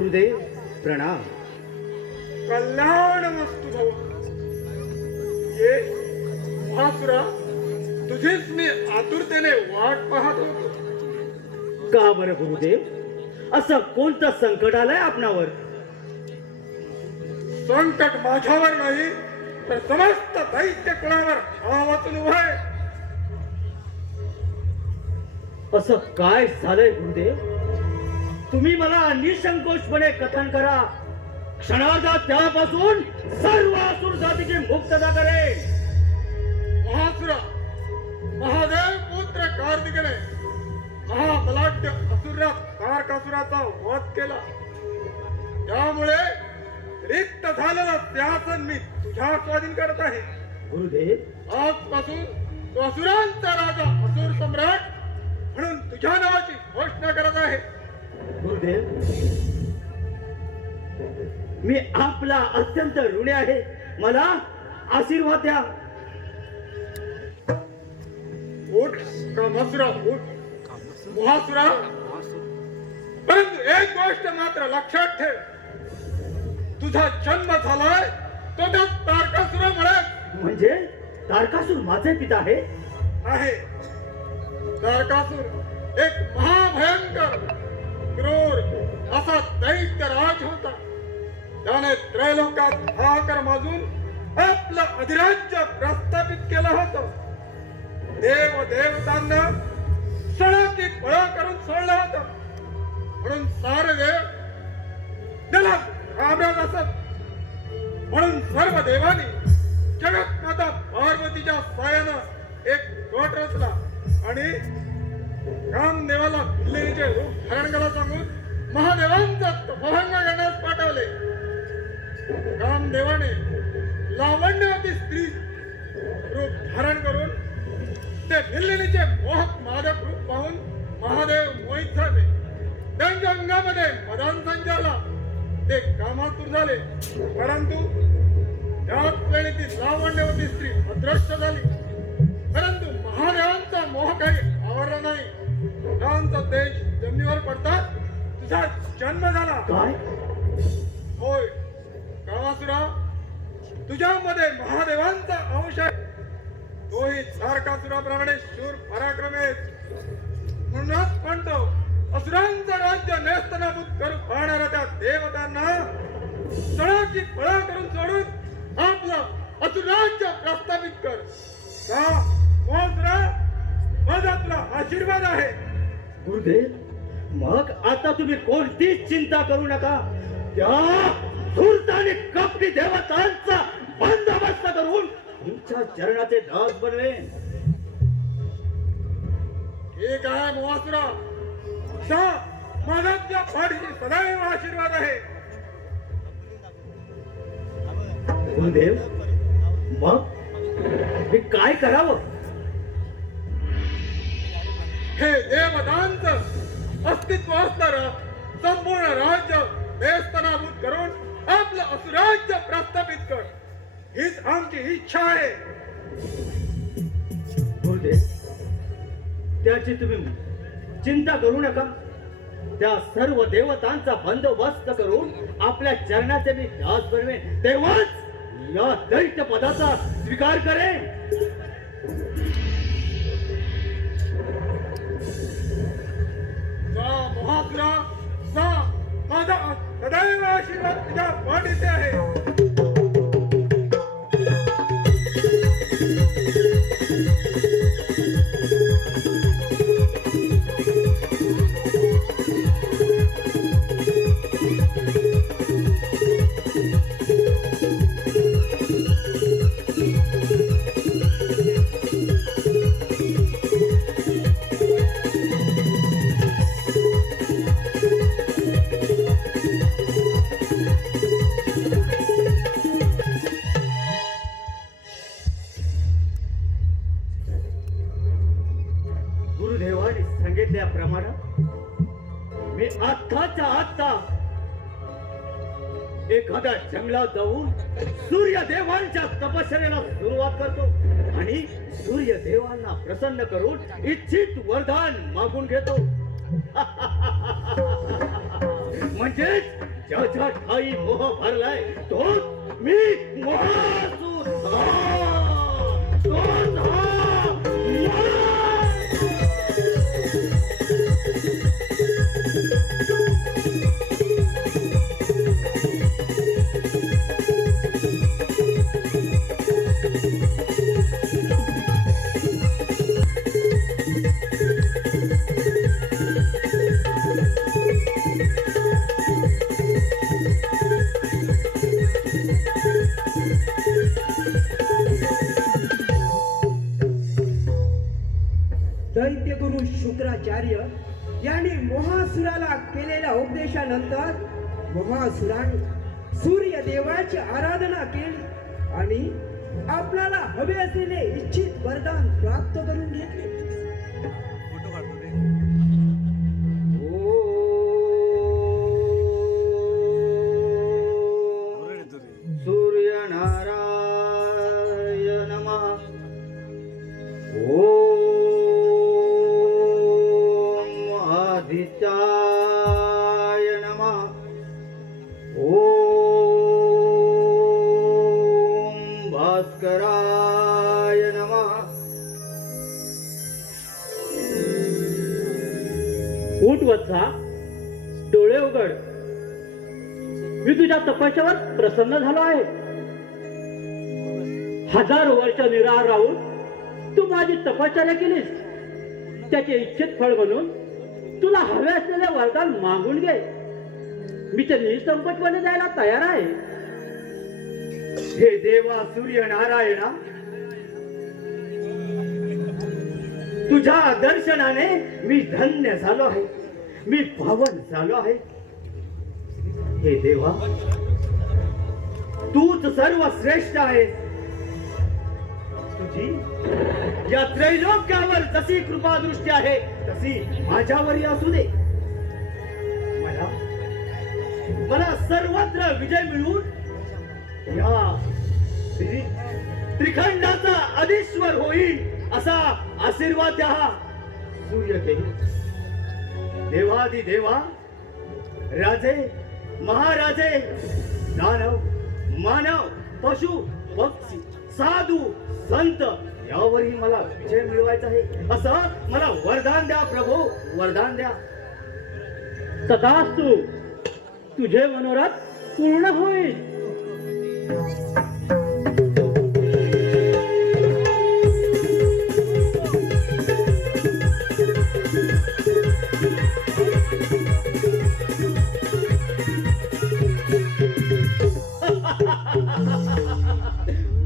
गुरुदेव प्रणाम. कल्याण वस्तू भव. ये महासुरा, तुझीच मी आतुरतेने वाट पाहत होतो. का बरं गुरुदेव, असं कोणतं संकट आलंय आपणावर? संकट माझ्यावर नाही तर समस्त दैत्य कुळावर हा वाचून उभा आहे. असं काय झालंय गुरुदेव? तुम्ही मला निसंकोचपणे कथन करा. क्षणार्धात त्यापासून सर्व असुर जातीची मुक्तता करेल. महासुरा, महादेव पुत्र कार्तिकेने महाबलाढ्य असुरात तारकासुराचा वध केला. त्यामुळे रिक्त झालेला त्यासन मी तुझ्या स्वाधीन करत आहे. गुरुदेव, आजपासून तो असुरांचा राजा असुर सम्राट म्हणून तुझ्या नावाची घोषणा करत आहे. गुरुदेव, मी आपला अत्यंत ऋणी आहे. मला आशीर्वाद द्या. उठ कामासुरा, उठ. महासुरा, परंतु एक गोष्ट मात्र लक्षात ठेव. तुझा जन्म झालाय तो त्या तारकासुरामुळे म्हणजे तारकासूर माझे पिता आहे? आहे. तारकासुर एक महाभयंकर क्रूर असा दैत्य राज होता. त्याने त्रैलोकात हाकर माजून आपलं अधिराज्य प्रस्थापित केलं होतं. देव देवतांना सळकी पळ करून सोडलं होतं. म्हणून सारे देव त्याला घाबरत असत. म्हणून सर्व देवांनी जगत माता पार्वतीच्या साह्यानं एक गट रचला आणि रामदेवाला भिल्लेरीचे रूप धारण करायला सांगून महादेवांचा तपोभंग करण्यास पाठवले. रामदेवाने लावण्यवती स्त्री रूप धारण करून ते भिल्लेरीचे मोहक मादक रूप पाहून महादेव मोहित झाले. त्यांच्या अंगामध्ये मदान संचारला. ते कामातूर झाले. परंतु त्याच वेळी ती लावण्यवती स्त्री अदृश्य झाली. परंतु महादेवांचा मोह काही आवरला नाही. त्यांचा तेज जमिनीवर पडतात तुझा जन्म झाला. काय? होय कामासुरा, तुझ्यामध्ये महादेवांचा अंश आहे. तोही तारकासुराप्रमाणे शूर पराक्रमी आहे. म्हणूनच म्हणतो, असुरांचं राज्य नेस्तनाबूत करू पाहणाऱ्या त्या देवतांना सळाची फळा करून सोडून आपलं असुराज्य प्रस्थापित कर. का महासुरा, माझा तुला आशीर्वाद आहे. गुरुदेव, मग आता तुम्ही कोणतीच चिंता करू नका. त्या धूर्त आणि कपटी देवतांचा बंदोबस्त करून तुमच्या चरणाचे दास बनवेन. ठीक आहे महासुरा, माझा तुझ्या पाठीशी सदैव आशीर्वाद आहे. गुरुदेव, मग मी काय करावं? हे देवतांचं अस्तित्व असणारं संपूर्ण राज्य नेस्तनाबूत करून आपलं असुराज्य प्रस्थापित कर, हीच आमची इच्छा आहे. गुरुदेव, त्याची तुम्ही चिंता करू नका. त्या सर्व देवतांचा बंदोबस्त करून आपल्या चरणाचे मी दास बनवेन. तेव्हाच या दैत्य पदाचा स्वीकार करेन. जा महासुरा, जा. माझा सदैव आशीर्वाद तुझ्या पाठीशी आहे. गुरुदेवाने सांगितल्याप्रमाणे मी आत्ताच्या आत्ता एखाद्या जंगलात जाऊन सूर्यदेवांच्या तपश्चर्याला सुरुवात करतो आणि सूर्यदेवांना प्रसन्न करून इच्छित वरदान मागून घेतो. म्हणजेच ज्याच्या ठाई मोह भरलाय तो मी मोहासूर. तोच हा मोह. दैत्यगुरु शुक्राचार्य यांनी मोहासुराला केलेल्या उपदेशानंतर मोहासुराने सूर्य देवाची आराधना केली आणि आपल्याला हवे असलेले इच्छित वरदान प्राप्त करून घेतले. सूर्यनारायण नमः. आदित्याय नमः. भास्कराय नमः. उठ वत्सा, डोळे उघड. मी तुझ्या तपस्यावर प्रसन्न झालो आहे. 1000 वर्ष निराहार राहून तू माझी तपश्चर्या केलीस. त्याचे इच्छित फळ म्हणून तुला हवे असलेले वरदान मागून घे. मी ते निसंकोचपणे द्यायला तयार आहे. हे देवा सूर्य नारायणा, तुझ्या दर्शनाने मी धन्य झालो आहे. मी पावन झालो आहे. हे देवा, तूच सर्व श्रेष्ठ आहेस. तुझी या त्रैलोक्यावर जशी कृपा दृष्टी आहे तशी माझ्यावरही असू दे. मला सर्वत्र विजय मिळवून या त्रिखंडाचा अधीश्वर होईल असा आशीर्वाद द्या. सूर्य देवादी देवा, राजे महाराजे, दानव मानव, पशु पक्षी, साधू संत यावरही मला विजय मिळवायचा आहे. असं मला वरदान द्या प्रभू, वरदान द्या. तथास्तु, तुझे मनोरथ पूर्ण होईल.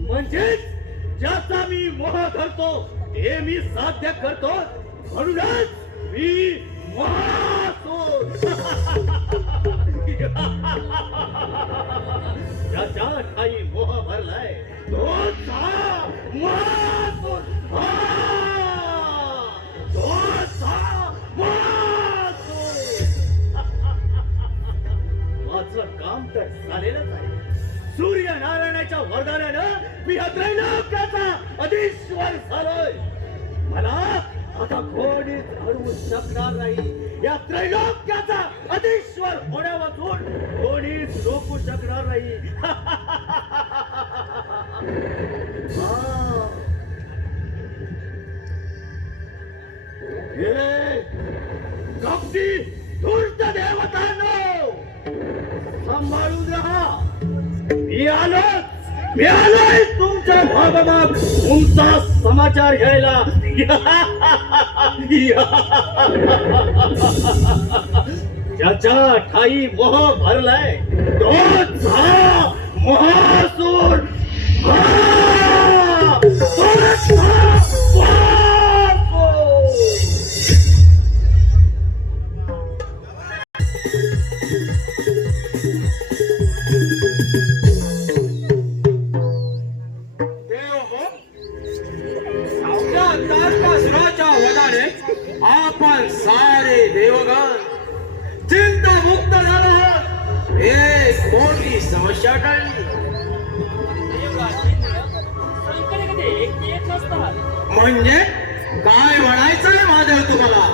म्हणजेच ज्याचा मी मोह करतो ते मी साध्य करतो. म्हणूनच मी मोहासूर. ज्याच्या ठाई मोह भरलाय तोच हा मोहासूर. तोच हा मोहासूर. माझं काम तर झालेलंच आहे. सूर्य नारायणाच्या वरदानानं मी या त्रैलोक्याचा अधीश्वर झालोय. मला आता कोणीच अडवू शकणार नाही. या त्रैलोक्याचा अधीश्वर होण्यापासून कोणीच रोखू शकणार नाही. कपटी धूर्त देवतांनो, सांभाळून राहा. मी आलोय तुमच्या भागमाग तुमचा समाचार घ्यायला. ज्याच्या ठाई मोह भरलाय तोच हा मोहासूर. तोच हा मोहासूर. आपण सारे देवगण चिंतामुक्त झालो आहोत. एक मोठी समस्या टळली. म्हणजे काय म्हणायचंय महादेव तुम्हाला?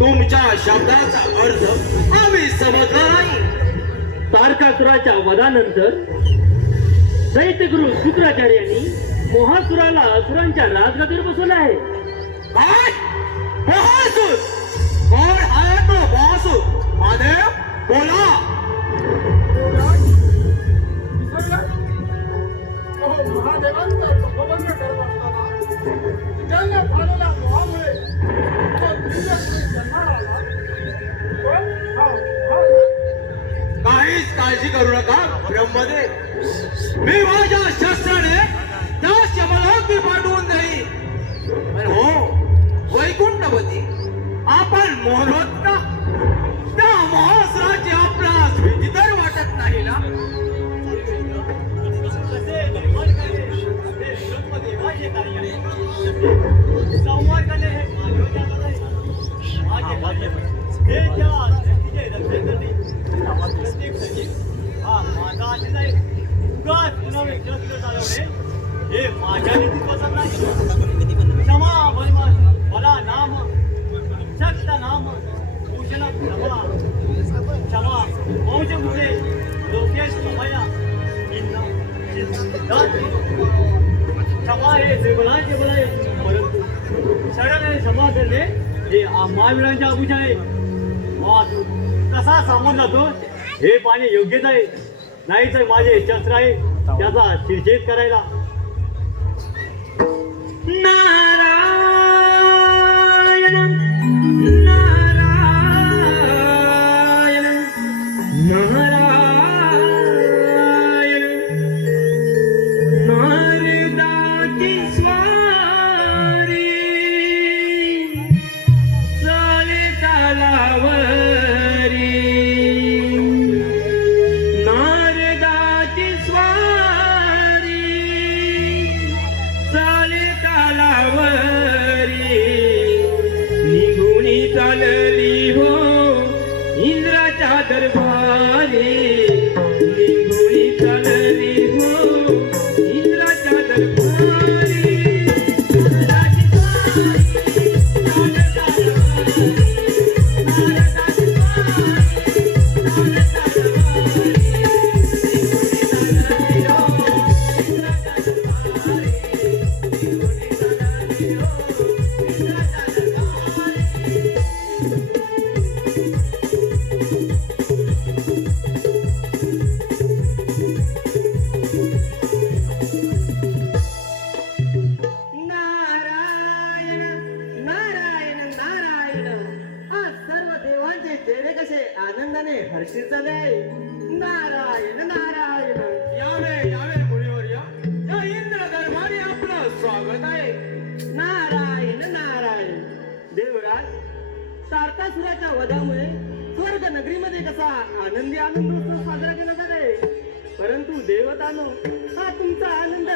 तुमच्या शब्दाचा अर्थ आम्ही समजला नाही. तारकासुराच्या वधानंतर दैत्यगुरु शुक्राचार्यांनी मोहासुराला असुरांच्या राजगादीवर बसवलं आहे. काय महासूर कोण आहे तो महासूर? महादेव बोला. महादेवांचा तपोभंग करत असताना त्यांना झालेल्या मोहामुळे तो दिव्य पुरुष जन्माला आला. पण हा मोह काहीच काळजी करू नका ब्रह्मदेव. मी माझ्या शस्त्राने त्यास यमलोकी पाठवून देईन. पण हो वैकुंठवती, आपण मोहरोत का? त्या महासुराची आपणास भीती तर वाटत नाही ना? संवाद करणे हे माझ्या माझे हे ज्या व्यक्तीचे रक्षण करणे प्रत्येक सजीव हा माझा आशीष आहे. उगाच पुन्हा शस्त्र चालवणे हे माझ्या नीतीपासून नाही. क्षमा मला नाम शक्त नाम भूषण क्षमा क्षमा मौज मुझे लोकेश समया क्षमा हे निर्बळांचे बळ आहे. परंतु शरण क्षमा करणे हे महावीरांच्या अबूज आहे. कसा सामोर जातो हे पाणी योग्यच आहे. नाहीतर माझे शस्त्र आहे त्याचा शिरछेद करायला. नारायण नारायण नारायण नारदाची स्वारी चाले तालावरी. नारदाची स्वारी चाले तालावरी. निघूनी चालली हो इंद्राच्या दरबारी. निघूनी चालली हो इंद्राच्या दरबारी. नारदाची स्वारी चाले तालावरी. नारदाची स्वारी चाले तालावरी. निघूनी चालली हो इंद्राच्या दरबारी. निघूनी चालली हो इंद्राच्या दरबारी. नारायण नारायण नारायण. आज सर्व देवांचे चेहरे कसे आनंदाने हर्षित झाले आहे. नारायण नारायण. यावे यावे मुनिवर्या, या इंद्र दरबारी आपलं स्वागत आहे. नारायण नारायण. देवराज, तारकासुराच्या वधामुळे स्वर्ग नगरीमध्ये कसा आनंदी आनंदोत्सव साजरा केला जात आहे. परंतु देवतानो, हा तुमचा आनंद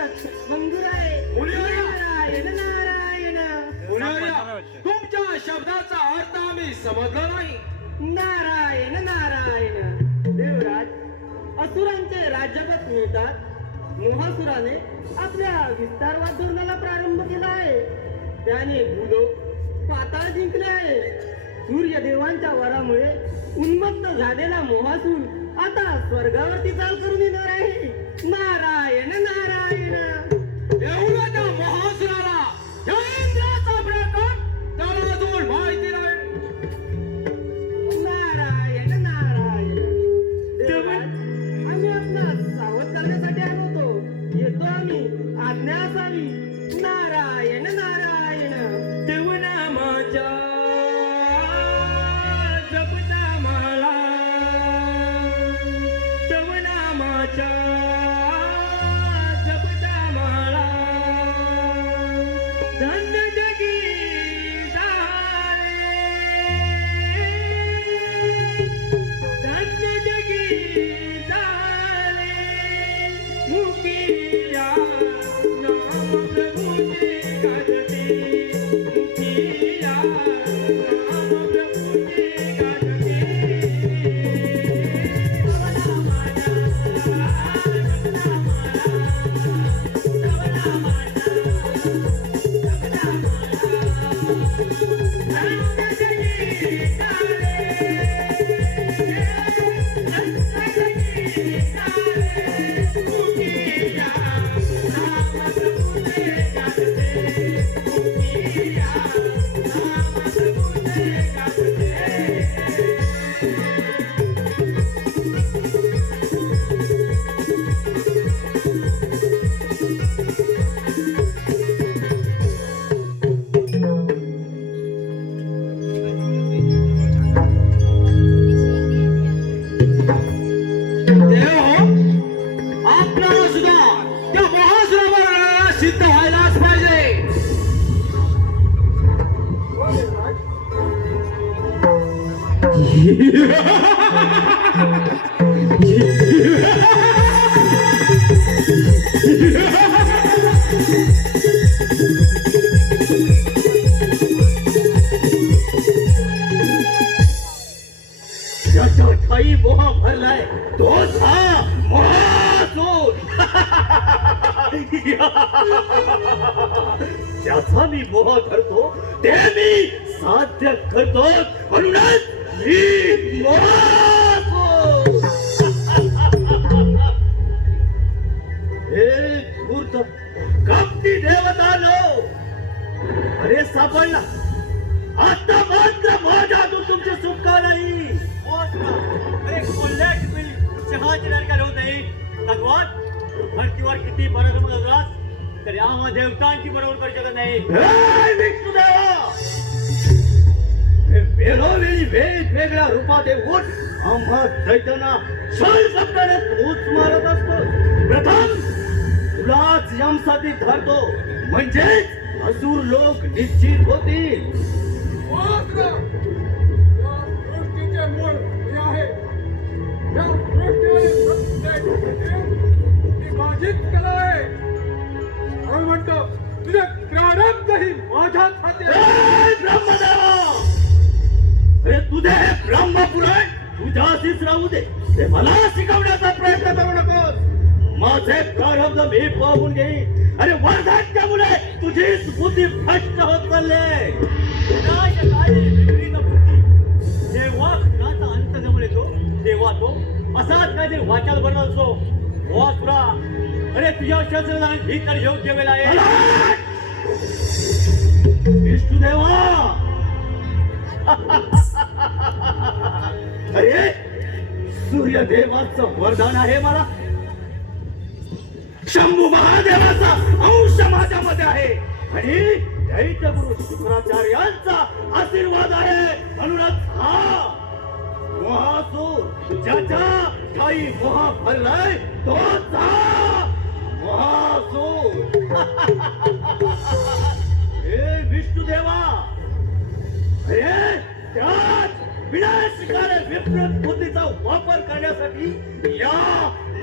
मंजूर आहे. मुनिवर्या. नारायण नारायण. मुनिवर्या, तुमच्या शब्दाचा अर्थ आम्ही समजलो नाही. नारायण नारायण. देवराज, असुरांचे राज्यपद मिळतात. मोहासुराने आपल्या विस्तारवाद धोरणाला प्रारंभ केला आहे. त्याने भूलोक पाताळ जिंकले आहे. सूर्यदेवांच्या वरामुळे उन्मत्त झालेला मोहासूर आता स्वर्गावरती चाल करून येणार आहे. नारायण नारायण. एवढ्या त्या महासुराला या इंद्राचा प्रकट त्याला अजून माहिती नाही. नारायण नारायण. देवराज, आम्ही आपला सावध करण्यासाठी आलो होतो. येतो आम्ही, आज्ञा असावी. नारायण नारायण. देवनामाच्या जपता मला. देवनामाच्या जपता ज्याच्या ठाई मोह भरलाय तोच हा महासूर. ज्याचा मी मोह धरतो ते मी साध्य करतो, म्हणूनच मी महासूर. हे धूर्त कपटी देवतानो, अरे सापडला. आता मात्र माझ्या हातून तुमची सुटका नाही. अरे कोल्ह्या टिपी शहाची नरकाल होत नाही. भगवान भरतीवर किती पराक्रम असलास तरी आम्हा देवतांची बरोबर करू शकत नाही. हे विष्णुदेवा, हे वेळोवेळी वेगवेगळ्या रूपात येऊन आम्हा दैत्यांना छळ शब्दाने तूच मारत असतो. प्रथम तुलाच यमसाठी धरतो, म्हणजेच असुर लोक निश्चित होतील. वासना या सृष्टीचे मूळ हे आहे. या सृष्टीवरील प्रत्येक जीव ही माझीच कला आहे. म्हणून म्हणतो तुझे प्रारब्ध ही माझ्याच हाती आहे. हे ब्रह्मदेवा, हे तुझे हे ब्रह्मपुराण तुझ्याशीच राहू दे. ते मला शिकवण्याचा प्रयत्न करू नकोस. माझे प्रारब्ध मी पाहून घेईन. अरे वर्धाच्यामुळे तुझीच बुद्धी भ्रष्ट होत चालले. विनाशकारी विपरीत बुद्धी जेव्हा क्षणाचा अंत जमून येतो तेव्हा तो असाच काहीतरी वाचाल बनत असतो. वासुरा, अरे तुझ्या शस्त्रदान ही तर योग्य वेळ आहे. विष्णुदेवा, अरे सूर्यदेवाचं वरदान आहे मला. शंभू महादेवाचा अंश माझ्यामध्ये आहे आणि दैत्यगुरु शुक्राचार्यांचा आशीर्वाद आहे. म्हणूनच हा महासूर, ज्याच्या ठाई मोह भरलाय तोच हा महासूर. हे विष्णुदेवा, अरे त्याच विनाशकारी विकृत बुद्धीचा वापर करण्यासाठी या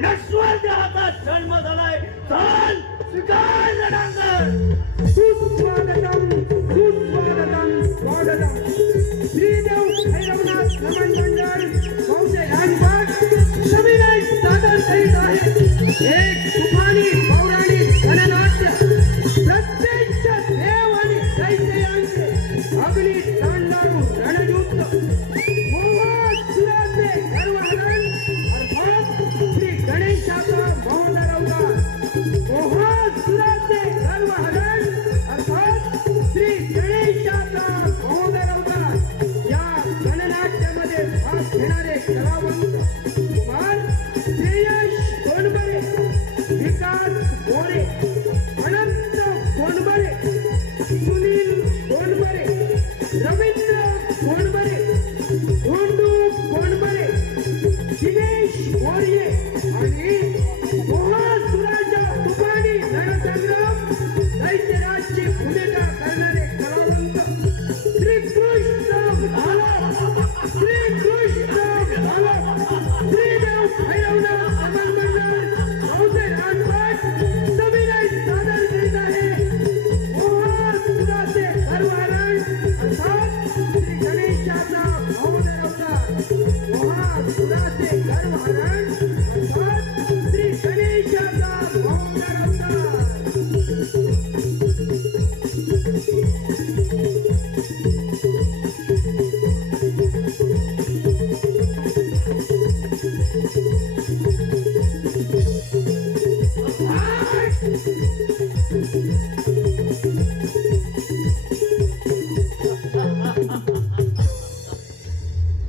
नश्वर देहाचा जन्म झालाय. चल स्वीकार रणांगण. सुस्वागतम सुस्वागतम स्वागतम. श्रीदेव भैरवनाथ नमन मंडळ मौजे राजवाड सविनय सादर करीत आहे एक तुफानी पौराणिक गणनाट्य. प्रत्यक्ष देव आणि दैत्यांचे अग्नी तांडव रणयुद्ध. मोहासुराचे गर्वहरण अर्थात श्री गणेशाचा महोदर अवतार. मोहासुराचे गर्वहरण अर्थात श्री गणेशाचा महोदर अवतार. या गणनाट्यामध्ये भाग घेणारे कलावंत कुमार श्रेयश गोंडबरे, विकास गोरे, अनंत गोंडबरे, सुनील गोंडबरे, रवींद्र गोंडबरे, धोंडू गोंडबरे, दिनेश गोर्ये आणि मोहासुराच्या तुफानी रणसंग्राम दैत्यराजची भूमिका करणारे कलावंत श्रीकृष्ण भालक, श्रीकृष्ण भालक, श्रीदेव भैरवनाथ नमन मंडळ मौजे राजवाड सविनय सादर करीत आहे मोहासुराचे गर्वहरण अर्थात श्री गणेशाचा महोदर अवतार. मोहासुराचे गर्वहरण अर्थात श्री गणेशाचा महोदर अवतार.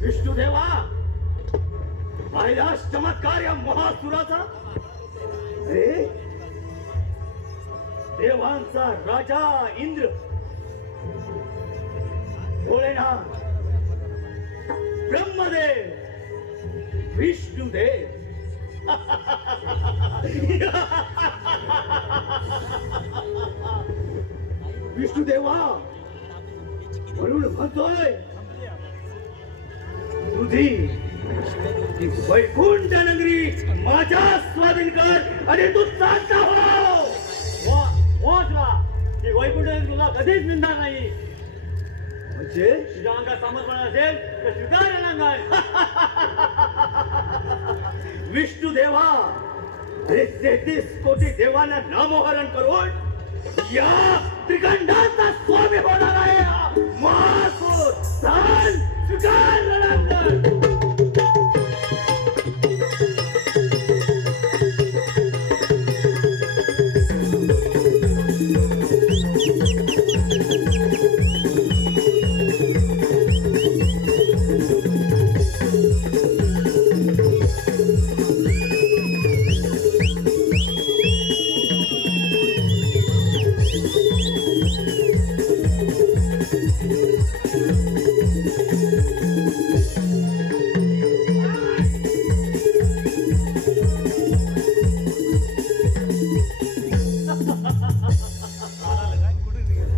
विष्णुदेवा, पाहिलास चमत्कार या महासुराचा. अरे देवांचा राजा इंद्र, भोलेनाथ, ब्रह्मदेव, विष्णुदेव, विष्णुदेवा, म्हणून म्हणतोय तुझी ती वैकुंठ नगरी माझ्या स्वाधीन कर आणि तू चालता हो. ती वैकुंठ तुला कधीच निंदा नाही. म्हणजे तुझ्या अंगात समर्पण असेल तर स्वीकार रणांगण. विष्णू देवा अरे 33 कोटी देवांना नामोहरण करून या त्रिखंडाचा स्वामी होणार आहे हा महासुर. चाल स्वीकार रणांगण.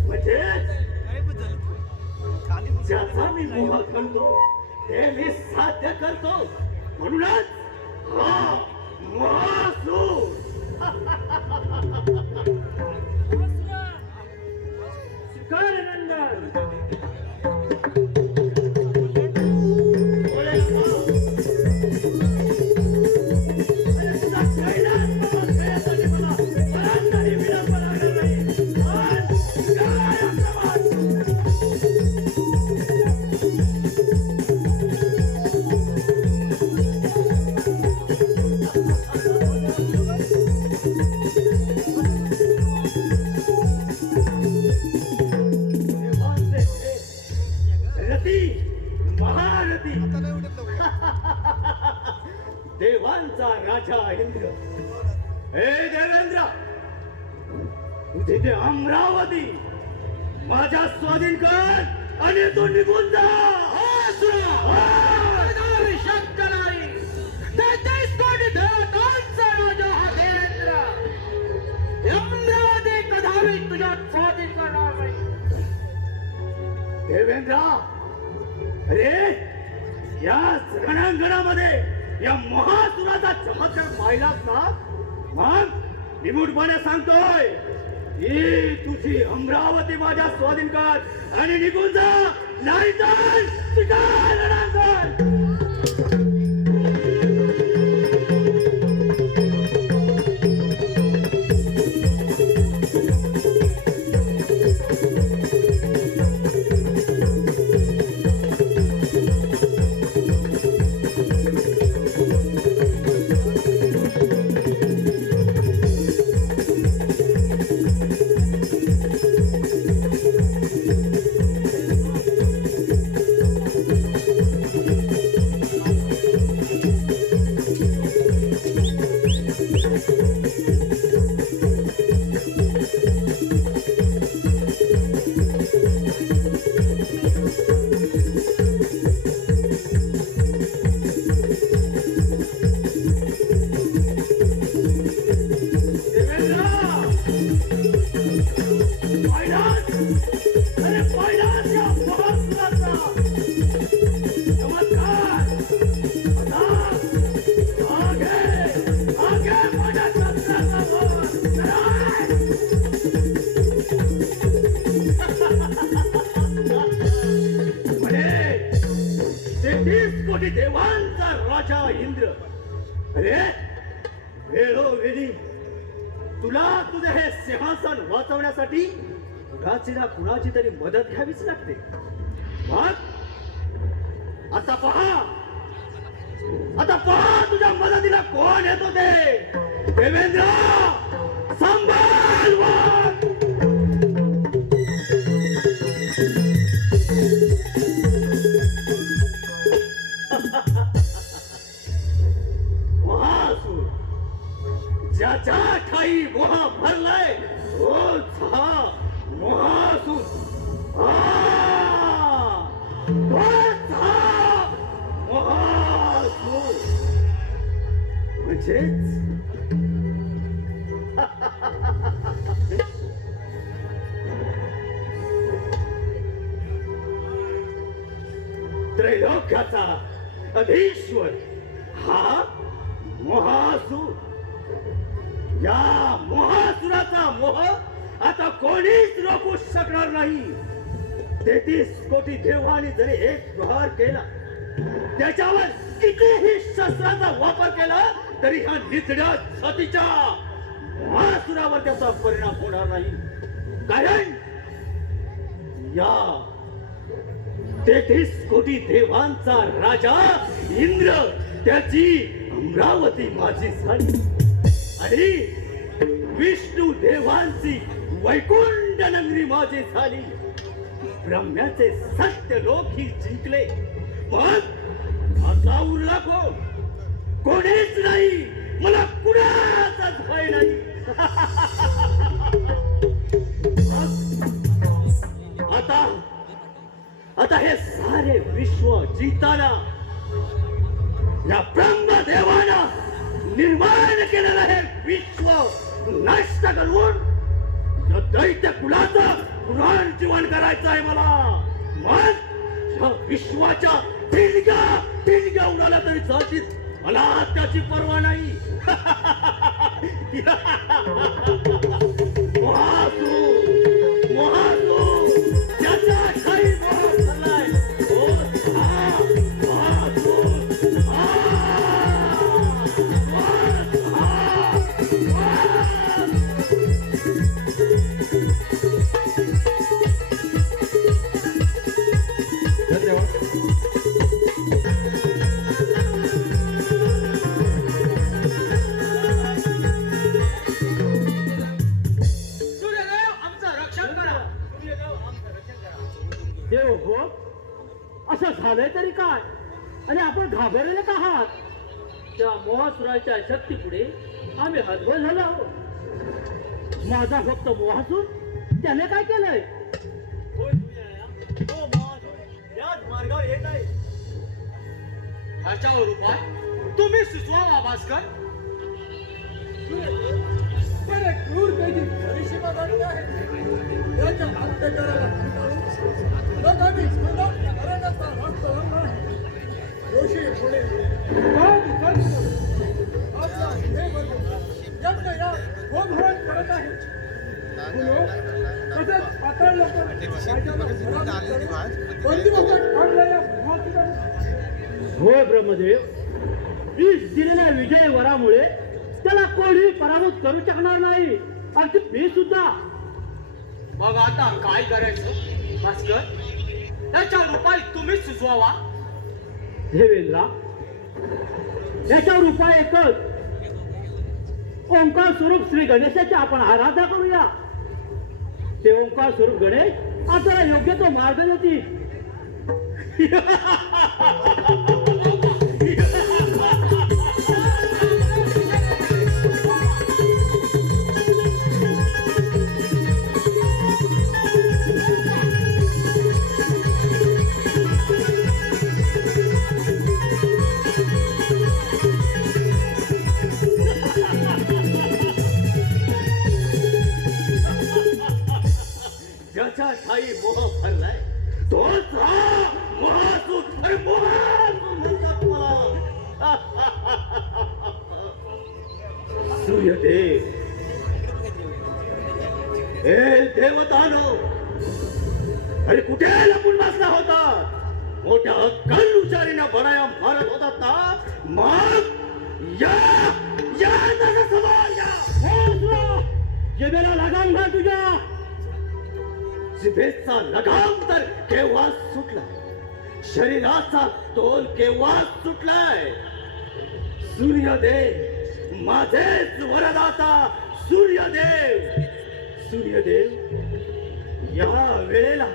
म्हणजे ज्याचा मी मोह करतो ते मी साध्य करतो म्हणूनच हा महासुर. स्वीकार रणांगण. बोले नका. अरे तुझा कैलास बाबा खेळासाठी मला बराचसाही विलंब लागणार नाही. पण काय आक्रमण. देवांचे हे रती महारथी देवांचा राजा इंद्र. हे देवेंद्र तुझे ते अमरावती माझ्या स्वाधीन कर आणि तू निघून जा. देवेंद्र अरे या रणांगणामध्ये या महासुराचा चमत्कार पाहिलास ना मग निमूटपणे सांगतोय ही तुझी अमरावती माझ्या स्वाधीन कर आणि निघून जा नाही तर स्वीकार रणांगण. कोटी देवांचा राजा इंद्र अरे वेळोवेळी तुला तुझे हे सिंहासन वाचवण्यासाठी कुणाची ना कुणाची तरी मदत घ्यावीच लागते मग आता पहा तुझ्या मदतीला कोण येतो ते देवेंद्र संभाल वाघ. महासुर ज्याच्या ठाई मोह भरलाय तोच हा महासुर. तोच हा महासुर म्हणजेच त्रैलोक्याचा अधीश्वर हा मोहासूर. या मोहासुराचा मोह आता कोणीच रोखू शकणार नाही. 33 कोटी देवानी जरी एक प्रहार केला, त्याच्यावर कितीही शस्त्राचा वापर केला तरी ह्या निचड्या छातीच्या महासुरावर त्याचा परिणाम होणार नाही. कारण या 33 कोटी देवांचा राजा इंद्र त्याची अमरावती माझी झाली आणि विष्णू देवांची वैकुंठ नगरी माझी झाली. ब्रह्म्याचे सत्य लोक ही जिंकले. मग आता उरला कोणीच नाही. मला कुणाचाच भय नाही. आता हे सारे विश्व जिंकताना या ब्रह्मदेवानं निर्माण केलेलं हे विश्व नष्ट करून या दैत्य कुलाचं पुनर्जीवन करायचं आहे मला. मग या विश्वाच्या पिंडग्या उडाल्या तरी चालतील. मला त्याची पर्वा नाही. मोहासूर त्याच्या ठाई मोह झालाय. देव हो, असं झालंय तरी काय आणि आपण घाबरले का आहात? त्या मोहासुराच्या शक्तीपुढे आम्ही हतबल झालो आहोत. माझा फक्त मोहासूर त्याने काय केलंय? याच मार्गावर येत आहे. ह्याच्यावर उपाय तुम्ही सुचवावा भास्कर. बरे क्रूरतेची परिसीमा गाठली आहे. त्याच्या अत्याचाराला कंटाळून लोकांनी सुंदर घराण्याचा रक्त रंगला आहे. दोषी पुढे वाद करून आपला देवबंधू यज्ञ या गोधरण करत आहे. तसंच पाताळ लोक बंदिवासात काढलेल्या मोहासुराने होय ब्रह्मदेव, वीस दिलेल्या विजय वरामुळे त्याला कोणी पराभूत करू शकणार नाही. अगदी मी सुद्धा. मग आता काय करायचं भास्कर? त्याच्यावर उपाय तुम्हीच सुचवावा. देवेंद्रा, याच्यावर उपाय एकच. ओंकार स्वरूप श्री गणेशाची आपण आराधना करूया. ते ओंकार स्वरूप गणेश आपल्याला योग्य तो मार्ग देतील. ज्याच्या ठाई मोह भरलाय तोच हा मोहासूर. अरे मोहासूर म्हणतात मला. सूर्यदेव, हे देवतानो, अरे कुठे लपून बसला होता? मोठ्या अक्कल उचारीनं बनाया मारत होतात ना. मग या नरसंहार या. जिभेला लगाम घाल तुझ्या. जिभेचा लगाम तर केव्हा सुटलाय. शरीराचा तोल केव्हा सुटलाय. सूर्यदेव, माझेच वरदाता सूर्यदेव. सूर्यदेव, या वेळेला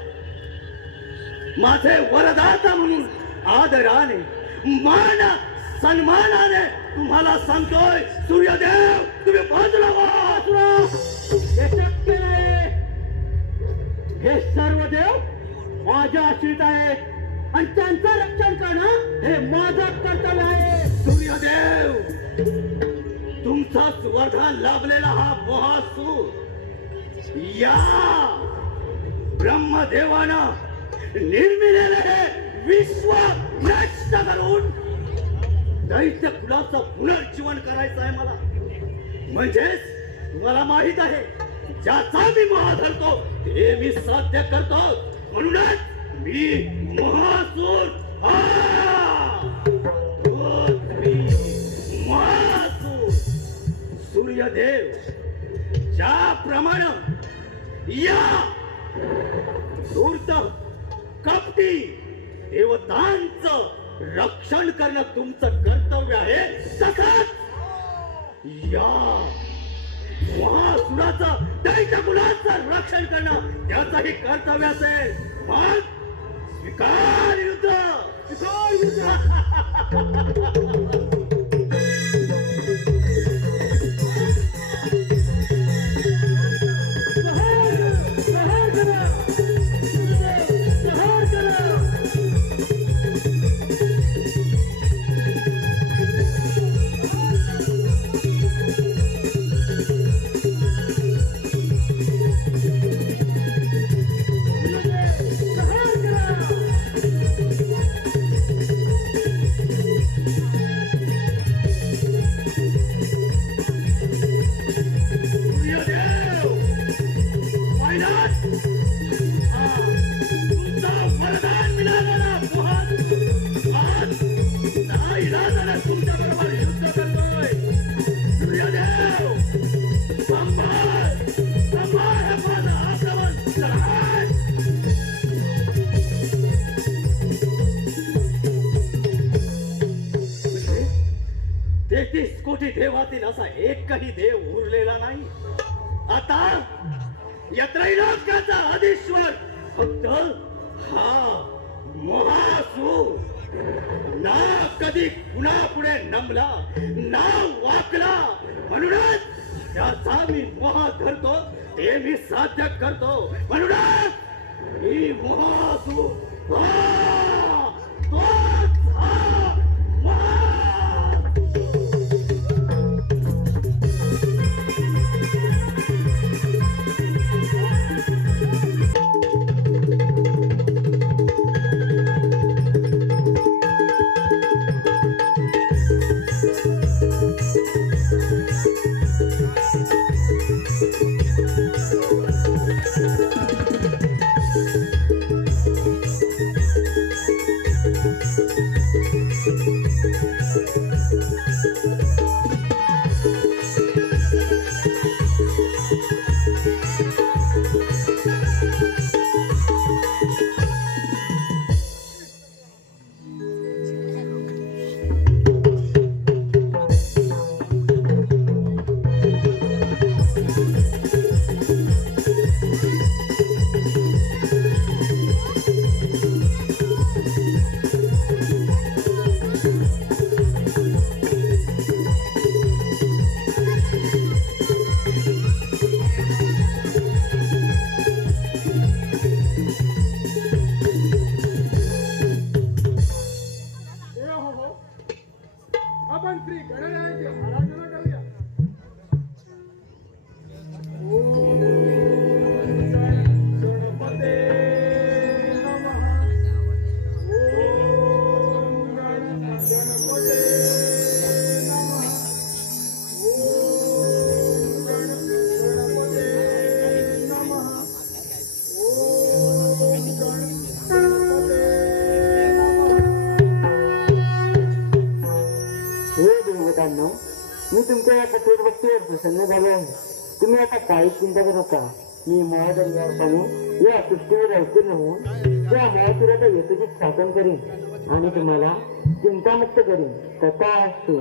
माझे वरदाता म्हणून आदराने मान सन्मानाने तुम्हाला सांगतोय, सूर्यदेव तुम्ही बाजूला व्हा. हे शक्य नाही. हे सर्व देव माझ्या आश्रित आहेत आणि त्यांचं रक्षण करणं हे माझं कर्तव्य आहे. सूर्यदेव, तुमचाच वरदान लाभलेला हा मोहासूर या ब्रह्मदेवानं निर्मिलेले हे विश्व नष्ट करून दैत्य कुलाचं पुनर्जीवन करायचं आहे मला. म्हणजेच तुम्हाला माहित आहे ज्याचा मी मोह धरतो ते मी साध्य करतो. म्हणूनच मी महासूर. महासूर सूर्यदेव ज्याप्रमाणे या धूर्त कपटी देवतांचं रक्षण करणं तुमचं कर्तव्य आहे, तसंच या महासुराचं दैत्य कुलाचं रक्षण करणं त्याचंही कर्तव्य असेल. मग स्वीकार युद्ध. स्वीकार युद्ध. देवातील असा एकही देव उरलेला नाही. आता या त्रैलोक्याचा अधीश्वर फक्त हा महासूर. ना कधी कुणा पुढे नमला ना वाकला. म्हणूनच त्याचा मी मोह धरतो ते मी साध्य करतो. म्हणूनच मी महासूर. आपण श्री गणरायाची आराधना करूया. ओम गणपते नमः. ओम गणपते नमः. ओम गणपते नमः. ओम गणपते हे देवतांनो, मी तुमच्या या कठोर भक्तीवर प्रसन्न झालो आहे. तुम्ही आता काहीच चिंता करू नका. मी महादर याने या सृष्टीवर अवतीर्ण होऊन त्या महासुराचा यथोचित स्थापन करीन आणि तुम्हाला चिंतामुक्त करीन. तथास्तु.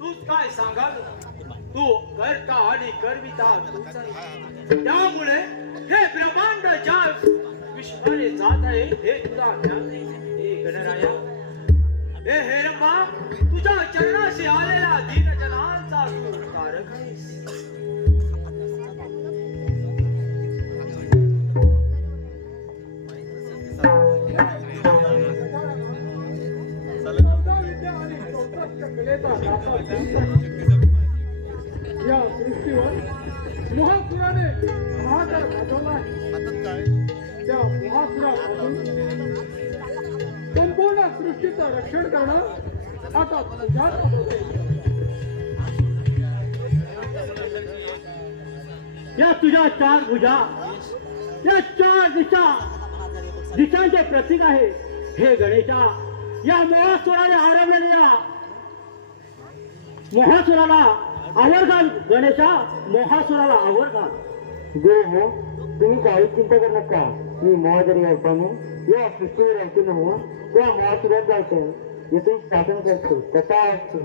तूच काय सांगाल. तू करता आणि करविता तुझा. त्यामुळे हे ब्रह्मांड ज्या विश्वाने जात आहे हे तुला ज्ञान नाही. हे गणराया, हे हेरंबा, तुझ्या चरणाशी आलेला दीनजनांचा तू कारक आहेस. या सृष्टीवर महासुराने महाकार गाजवला आहे. त्या महासुरापासून सृष्टीचं रक्षण करणं आता तुझ्या हातात आहे. या तुझ्या चार भुजा, या चार दिशांचे प्रतीक आहे हे गणेशा. या मोहासुराने आरवलेल्या मोहासुराला आवर घाल गणेशा, मोहासुराला आवर घाल. गो हो, तुम्ही काही चिंता करू नका. मी मोहादरी अवताने या सृष्टीवर ऐकून हवं त्या मोहासुरात जायचं येथून शासन करतो. कथा असतो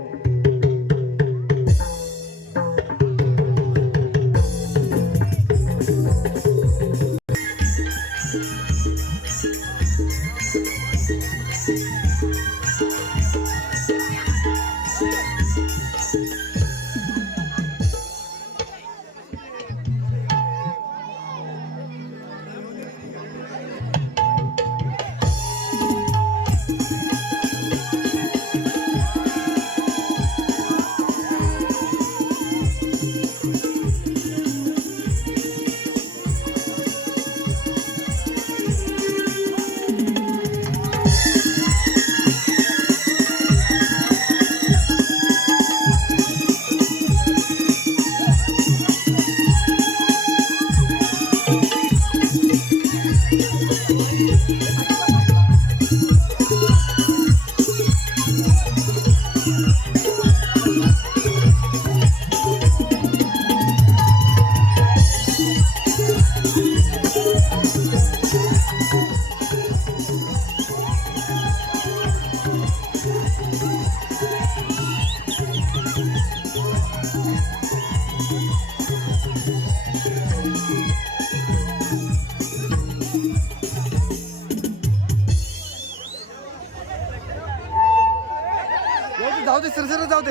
जाऊ दे सरसर जाऊ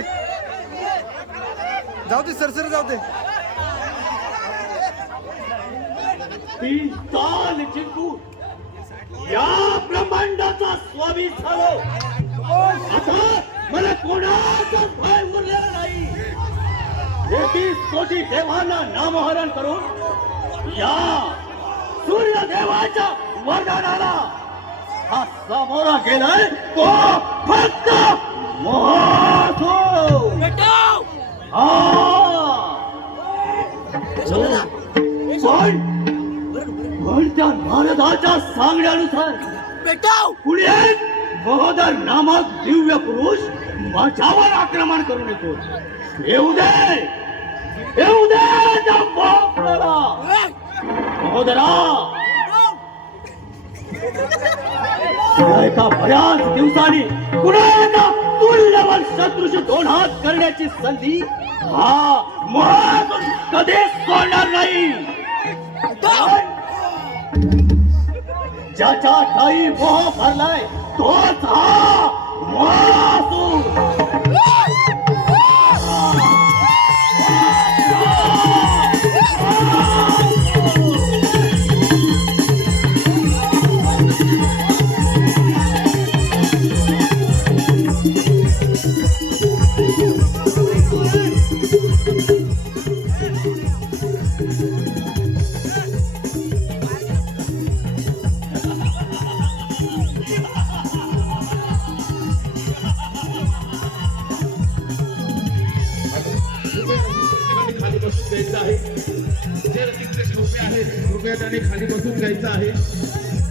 दे सरसर जाऊ दे. तीन ताल जिंकून या ब्रह्मांडाचा स्वामी झालो. आता मला कोणाचा भय उरलेला नाही. 33 कोटी देवांना नामहरण करून या सूर्यदेवाच्या वरदानाला हा सामोरा गेलाय तो फक्त मोहासुर. पण त्या नारदाच्या सांगण्यानुसार पुढे महोदर नामक दिव्य पुरुष माझ्यावर आक्रमण करून येतो. येऊ दे त्या बापराला. महोदरा, एका बऱ्याच दिवसांनी पुन्हा एका तुल्यबल शत्रूशी दोन हात करण्याची संधी हा महासुर कधीच सोडणार नाही. ज्याच्या ठाई मोह भरलाय तोच हा महासुर. कृपया त्याने खाली बसून घ्यायचं आहे.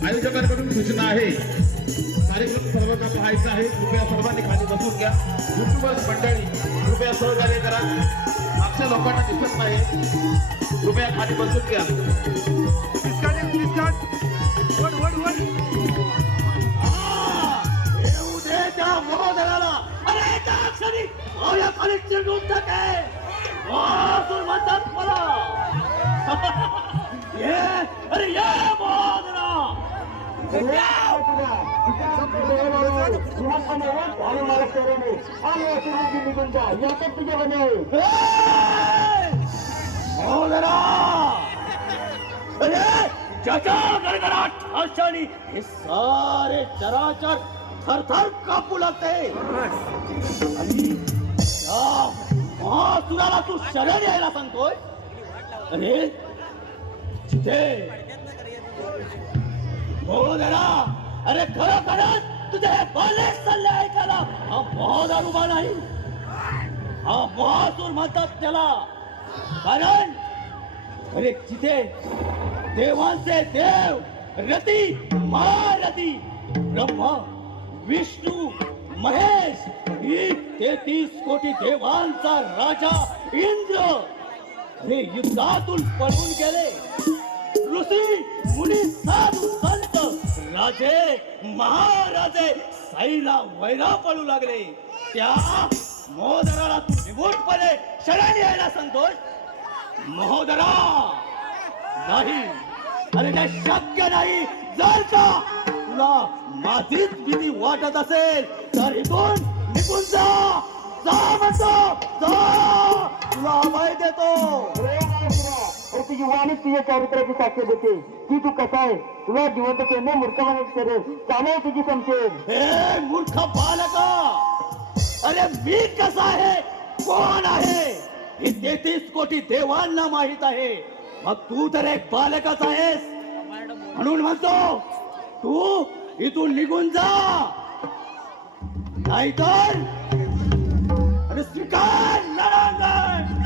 आयोजकांकडून सूचना आहे, कार्यक्रम सर्वांना पाहायचा आहे. कृपया सर्वांनी खाली बसून घ्या. युट्यूबर्स मंडळी कृपया सहकार्य करा. मागच्या लोकांना दिसत नाही, कृपया खाली बसून घ्या. येऊ दे त्या महोदराला. अरे त्या क्षणी माझ्या खाली चिरडून टाके. महासुर म्हणतात मला. ये अरे ये महोदरा. महोदरा, अरे ज्याच्या गडगडाट ठाशाने हे सारे चराचर थरथर कापू लागते आणि त्या महासुराला तू शरण यायला सांगतोय. अरे जिथे महोदरा, अरे खरोखरच तुझे हे बालेश सल्ले ऐकायला हा मोहदार उभा नाही. हा मोहासूर म्हणतात त्याला. कारण अरे जिथे देवांचे देव रती महारथी ब्रह्मा विष्णू महेश ही 33 कोटी देवांचा राजा इंद्र हे युद्धातून पळून गेले. ऋषी मुनी साधू संत राजे महाराजे सैरा वैरा पळू लागले. त्या महोदराला तू निमूटपणे शरण यायला संतोष. महोदरा नाही, अरे ते शक्य नाही. जर का तुला माझीच भीती वाटत असेल तर इथून निघून जा. जा म्हणतो, जा. तुला अभय देतो. अरे तुझी वाणीच तुझ्या चारित्र्याची साक्ष देते की तू कसा आहे. तुला जिवंत करणे मूर्खपणाच करेल. त्यामुळे तुझी संशय. हे मूर्ख बालका, अरे मी कसा आहे, कोण आहे हे 33 कोटी देवांना माहित आहे. मग तू तर एक बालकच आहेस. म्हणून म्हणतो तू इथून निघून जा, नाहीतर अरे स्वीकार लढांगण.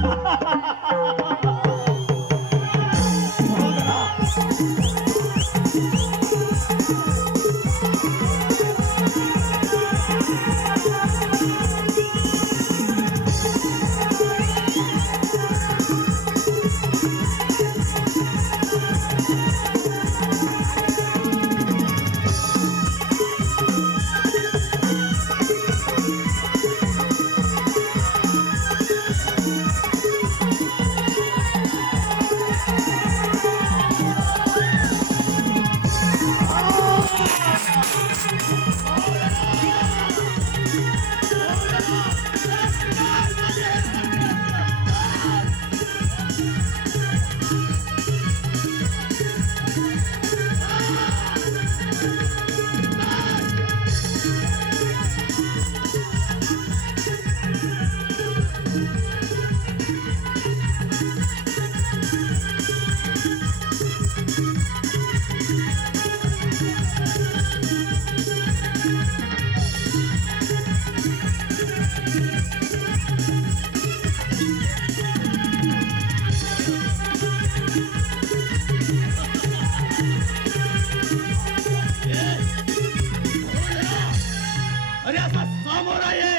अरे असा सामोरा ये.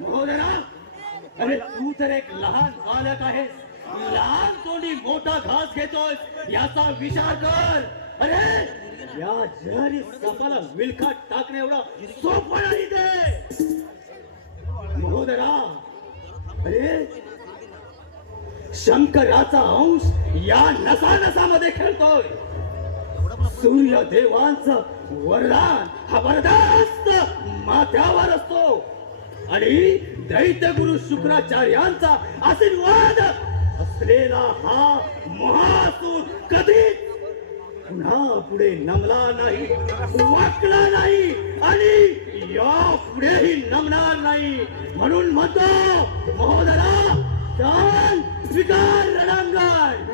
महोदरा, अरे तू तर एक लहान बालक आहेस. लहान तोंडी मोठा घास घेतोय याचा विचार कर. अरे या जहारी सापाला विळखात टाकणे एवढं सोपं नाही ते. महोदरा, अरे शंकराचा अंश या नसानसामध्ये खेळतोय. सूर्यदेवांचं वरदान हा वरदास्त माथ्यावर असतो आणि दैत्य गुरु शुक्राचार्यांचा आशीर्वाद असलेला हा महासूर कधीच पुन्हा पुढे नमला नाही, वाकला नाही आणि या पुढेही नमणार नाही. म्हणून म्हणतो महोदरा, चाल स्वीकार रणांगण.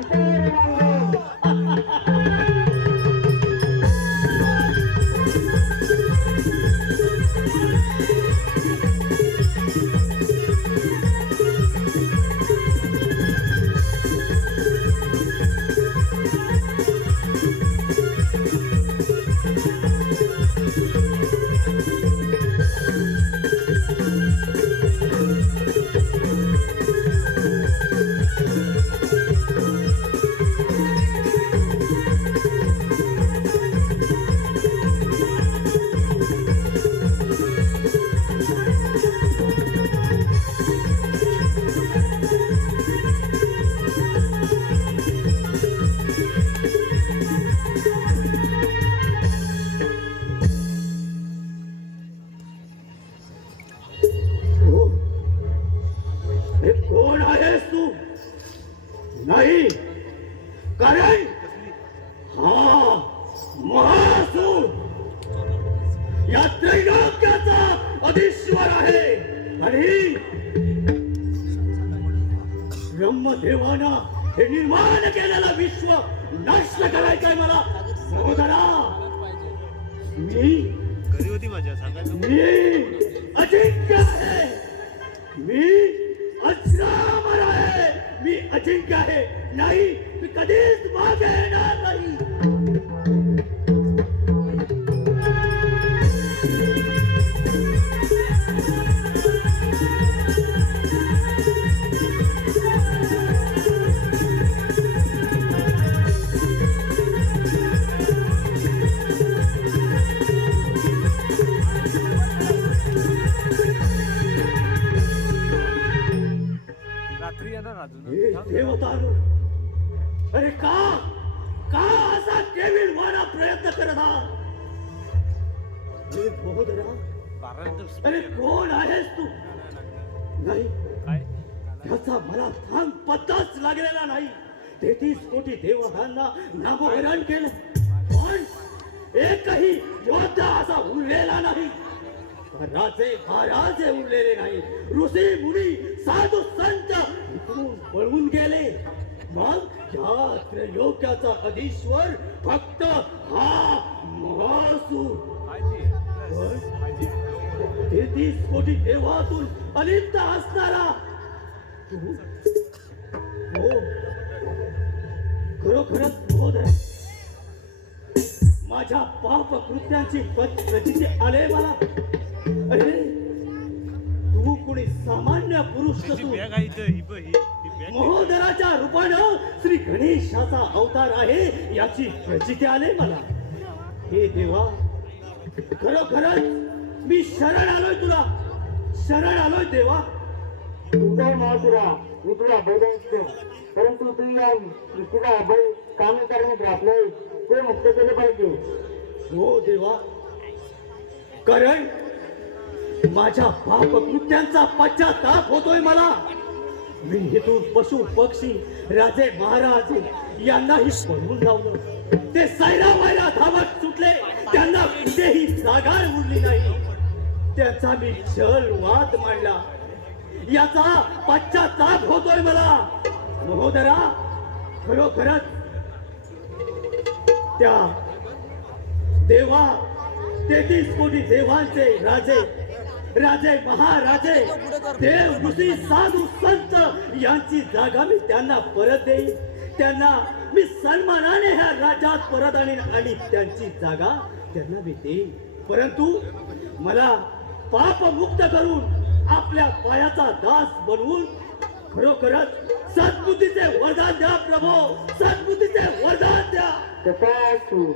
त्रैलोक्याचा अधीश्वर आहे आणि ब्रह्मदेवानं हे निर्माण केलेलं विश्व नष्ट करायचंय मला सहोदरा. मी अजिंक्य आहे, मी अजरामर आहे, मी अजिंक्य आहे. नाही, मी कधीच मागे येणार नाही. हे देवतानो, अरे का असा केविल व्हायला प्रयत्न करत आहात? अरे महोदरा, अरे कोण आहेस तू? नाही, त्याचा मला थांब पत्ताच लागलेला नाही. 33 कोटी देवतांना नामोहरण केलं, पण एकही योद्धा असा उरलेला नाही. राजे महाराजे उरलेले नाही, ऋषी मुनी साधू संत इथून पळून गेले. मग या त्रैलोक्याचा अधीश्वर फक्त हा महासूर. 33 कोटी देवातून अलिप्त असणारा तू हो खरोखरच महोदय, माझ्या पाप कृत्यांची प्रचिती आले मला. अरे तू कोणी सामान्य पुरुष नसून महोदराच्या रूपानं श्री गणेशाचा अवतार आहे याची प्रचिती आले मला. हे देवा, खरोखरच मी शरण आलोय तुला, शरण आलोय देवा. तुझा महासुरा मी तुला बदलतो, परंतु तू या सृष्टीला बळ काम करण्यात घातलंय ते मुक्त केले पाहिजे. हो देवा, कारण माझ्या पापकृत्यांचा पश्चाताप होतोय मला. मी इथून पशु पक्षी राजे महाराजे यांनाही पळवून लावलं. ते सायरा वायरा धावत सुटले, त्यांना कुठेही जागा उरली नाही. त्यांचा मी छल वाद मांडला, याचा पश्चाताप होतोय मला. महोदरा, खरोखरच त्या देवा 33 कोटी देवांचे राजे राजे महाराजे देव ऋषी साधू संत यांची जागा मी त्यांना परत देईन. त्यांना मी सन्मानाने ह्या राज्यात परत आणीन आणि त्यांची जागा त्यांना मी देईन. परंतु मला पापमुक्त करून आपल्या पायाचा दास बनवून खरोखरच सद्बुद्धीचे वरदान द्या प्रभो, सद्बुद्धीचे वरदान द्या. तथास्तु.